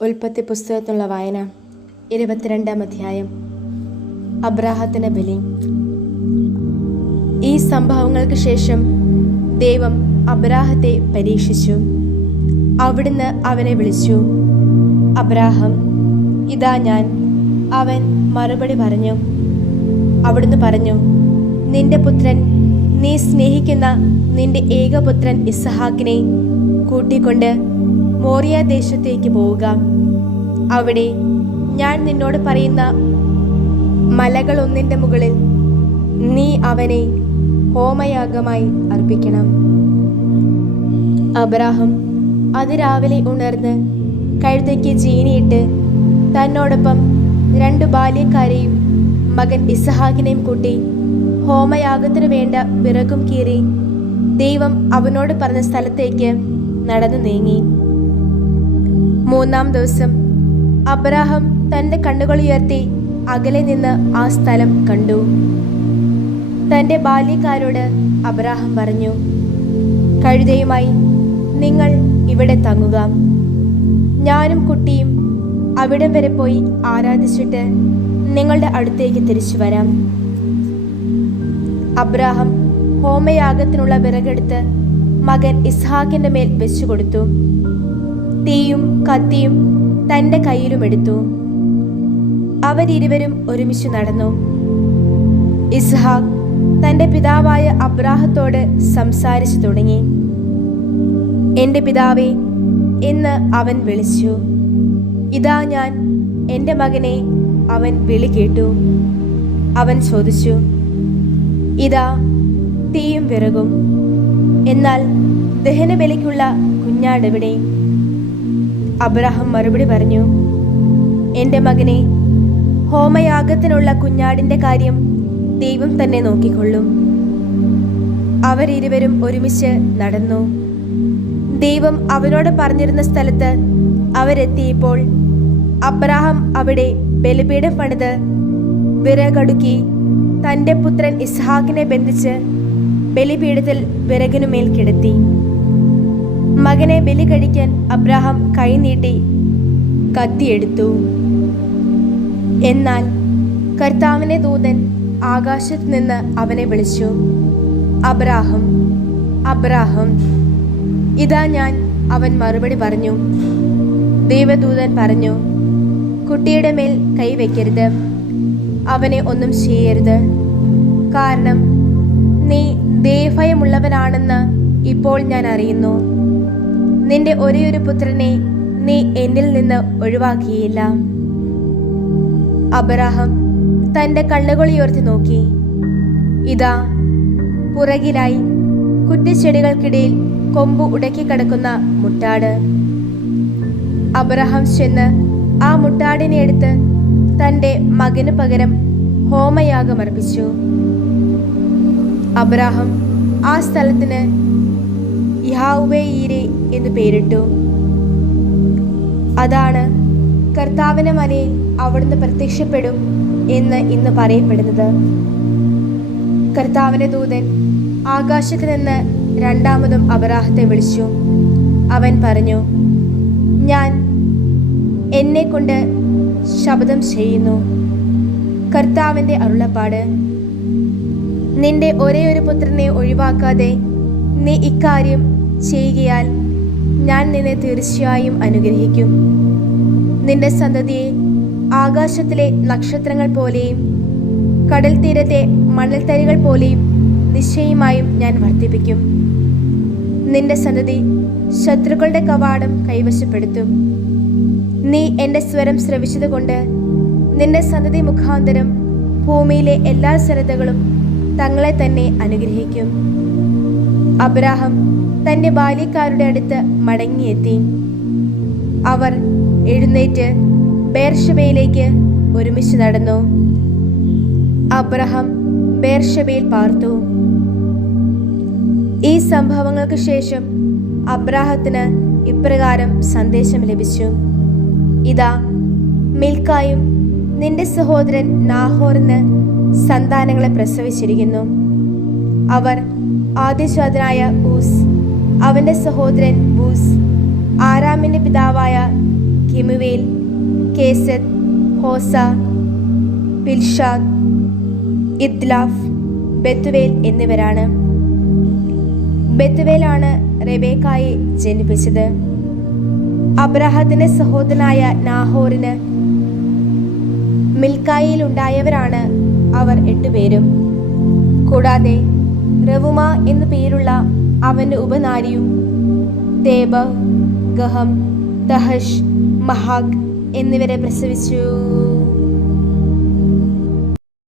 ഉൽപ്പത്തി പുസ്തകത്തിലുള്ള വായന 22-ാം അധ്യായം. അബ്രാഹത്തിന്റെ ബലി. ഈ സംഭവങ്ങൾക്ക് ശേഷം ദൈവം അബ്രാഹത്തെ പരീക്ഷിച്ചു. അവിടുന്ന് അവനെ വിളിച്ചു, അബ്രാഹം, ഇതാ ഞാൻ. അവൻ മറുപടി പറഞ്ഞു. അവിടുന്ന് പറഞ്ഞു, നിന്റെ പുത്രൻ, നീ സ്നേഹിക്കുന്ന നിന്റെ ഏകപുത്രൻ ഇസ്ഹാക്കിനെ കൂട്ടിക്കൊണ്ട് മോറിയ ദേശത്തേക്ക് പോവുക. അവിടെ ഞാൻ നിന്നോട് പറയുന്ന മലകളൊന്നിൻ്റെ മുകളിൽ നീ അവനെ ഹോമയാഗമായി അർപ്പിക്കണം. അബ്രാഹം അതിരാവിലെ ഉണർന്ന് കഴുതയ്ക്ക് ജീനിയിട്ട് തന്നോടൊപ്പം 2 ബാല്യക്കാരെയും മകൻ ഇസ്ഹാക്കിനെയും കൂട്ടി ഹോമയാഗത്തിന് വേണ്ട വിറകും കീറി ദൈവം അവനോട് പറഞ്ഞ സ്ഥലത്തേക്ക് നടന്നു നീങ്ങി. 3-ാം ദിവസം അബ്രാഹം തൻ്റെ കണ്ണുകളുയർത്തി അകലെ നിന്ന് ആ സ്ഥലം കണ്ടു. തൻ്റെ ബാല്യക്കാരോട് അബ്രാഹം പറഞ്ഞു, കഴുതയുമായി നിങ്ങൾ ഇവിടെ തങ്ങുക. ഞാനും കുട്ടിയും അവിടം വരെ പോയി ആരാധിച്ചിട്ട് നിങ്ങളുടെ അടുത്തേക്ക് തിരിച്ചു വരാം. അബ്രാഹം ഹോമയാഗത്തിനുള്ള വിറകെടുത്ത് മകൻ ഇസ്ഹാക്കിന്റെ മേൽ വെച്ചു കൊടുത്തു. തീയും കത്തിയും തൻ്റെ കയ്യിലുമെടുത്തു. അവരിരുവരും ഒരുമിച്ച് നടന്നു. ഇസ്ഹാക്ക് തൻ്റെ പിതാവായ അബ്രാഹത്തോട് സംസാരിച്ചു തുടങ്ങി. എൻ്റെ പിതാവേ എന്ന് അവൻ വിളിച്ചു. ഇതാ ഞാൻ, എൻ്റെ മകനെ. അവൻ വിളി കേട്ടു. അവൻ ചോദിച്ചു, ഇതാ തീയും വിറകും, എന്നാൽ ദഹനബലിക്കുള്ള കുഞ്ഞാടെവിടെ? അബ്രാഹം മറുപടി പറഞ്ഞു, എൻ്റെ മകനെ, ഹോമയാഗത്തിനുള്ള കുഞ്ഞാടിൻ്റെ കാര്യം ദൈവം തന്നെ നോക്കിക്കൊള്ളും. അവരിരുവരും ഒരുമിച്ച് നടന്നു. ദൈവം അവനോട് പറഞ്ഞിരുന്ന സ്ഥലത്ത് അവരെത്തിയപ്പോൾ അബ്രാഹം അവിടെ ബലിപീഠം പണിത് വിറകടുക്കി തൻ്റെ പുത്രൻ ഇസ്ഹാക്കിനെ ബന്ധിച്ച് ബലിപീഠത്തിൽ വിറകിനുമേൽ കിടത്തി. മകനെ ബലി കഴിക്കാൻ അബ്രാഹാം കൈനീട്ടി കത്തിയെടുത്തു. എന്നാൽ കർത്താവിന്റെ ദൂതൻ ആകാശത്ത് നിന്ന് അവനെ വിളിച്ചു, അബ്രാഹം, അബ്രാഹം. ഇതാ ഞാൻ. അവൻ മറുപടി പറഞ്ഞു. ദൈവദൂതൻ പറഞ്ഞു, കുട്ടിയുടെ മേൽ കൈവയ്ക്കരുത്, അവനെ ഒന്നും ചെയ്യരുത്. കാരണം നീ ദൈവഭയമുള്ളവനാണെന്ന് ഇപ്പോൾ ഞാൻ അറിയുന്നു. നിന്റെ ഒരേയൊരു പുത്രനെ നീ എന്നിൽ നിന്ന് ഒഴിവാക്കിയില്ല. അബ്രാഹാം തൻ്റെ കണ്ണുകളുയർത്തി നോക്കി. ഇതാ പുറകിലായി കുറ്റിച്ചെടികൾക്കിടയിൽ കൊമ്പ് ഉടക്കി കിടക്കുന്ന മുട്ടാട്. അബ്രാഹാം ചെന്ന് ആ മുട്ടാടിനെ എടുത്ത് തൻ്റെ മകന് പകരം ഹോമയാഗമർപ്പിച്ചു. അബ്രാഹാം ആ സ്ഥലത്തിന് യഹോവേ ഈരെ എന്ന് പേരിട്ടു. അതാണ് കർത്താവിന്റെ മലയിൽ അവിടുന്ന് പ്രത്യക്ഷപ്പെടും എന്ന് ഇന്ന് പറയപ്പെടുന്നത്. കർത്താവിന്റെ ദൂതൻ ആകാശത്ത് നിന്ന് രണ്ടാമതും അബ്രാഹത്തെ വിളിച്ചു. അവൻ പറഞ്ഞു, ഞാൻ എന്നെ കൊണ്ട് ശപഥം ചെയ്യുന്നു, കർത്താവിന്റെ അരുളപ്പാട്, നിന്റെ ഒരേയൊരു പുത്രനെ ഒഴിവാക്കാതെ നീ ഇക്കാര്യം ചെയ്യുകയാൽ ഞാൻ നിന്നെ തീർച്ചയായും അനുഗ്രഹിക്കും. നിന്റെ സന്തതിയെ ആകാശത്തിലെ നക്ഷത്രങ്ങൾ പോലെയും കടൽ തീരത്തെ മണൽത്തരികൾ പോലെയും നിശ്ചയമായും ഞാൻ വർദ്ധിപ്പിക്കും. നിന്റെ സന്തതി ശത്രുക്കളുടെ കവാടം കൈവശപ്പെടുത്തും. നീ എൻ്റെ സ്വരം ശ്രവിച്ചതുകൊണ്ട് നിന്റെ സന്തതി മുഖാന്തരം ഭൂമിയിലെ എല്ലാ സരതകളും തങ്ങളെ തന്നെ അനുഗ്രഹിക്കും. അബ്രാഹാം തൻ്റെ ബാല്യക്കാരുടെ അടുത്ത് മടങ്ങിയെത്തി. അവർ എഴുന്നേറ്റ് ബേർഷബയിലേക്ക് ഒരുമിച്ച് നടന്നു. അബ്രാഹാം ബേർഷബയിൽ പാർത്തു. ഈ സംഭവങ്ങൾക്ക് ശേഷം അബ്രാഹത്തിന് ഇപ്രകാരം സന്ദേശം ലഭിച്ചു. ഇതാ, മിൽക്കായും നിന്റെ സഹോദരൻ നാഹോറിന് സന്താനങ്ങളെ പ്രസവിച്ചിരിക്കുന്നു. അവർ ആദ്യജാതനായ ഊസ്, അവന്റെ സഹോദരൻ ബൂസ്, ആരാമിന്റെ പിതാവായ കെമുവേൽ, കേസത്ത്, ഹോസ, പിൽഷാദ്, ഇദ്ലാഫ്, ബെത്തുവേൽ എന്നിവരാണ്. ബെത്തുവേലാണ് റെബേക്കായെ ജനിപ്പിച്ചത്. അബ്രാഹത്തിന്റെ സഹോദരനായ നാഹോറിന് മിൽക്കായിലുണ്ടായവരാണ് അവർ 8 പേരും. കൂടാതെ റവുമ എന്നു പേരുള്ള അവന്റെ ഉപനാരിയും തേബഹ്, ഗഹം, തഹഷ്, മഹാഗ് എന്നിവരെ പ്രസവിച്ചു.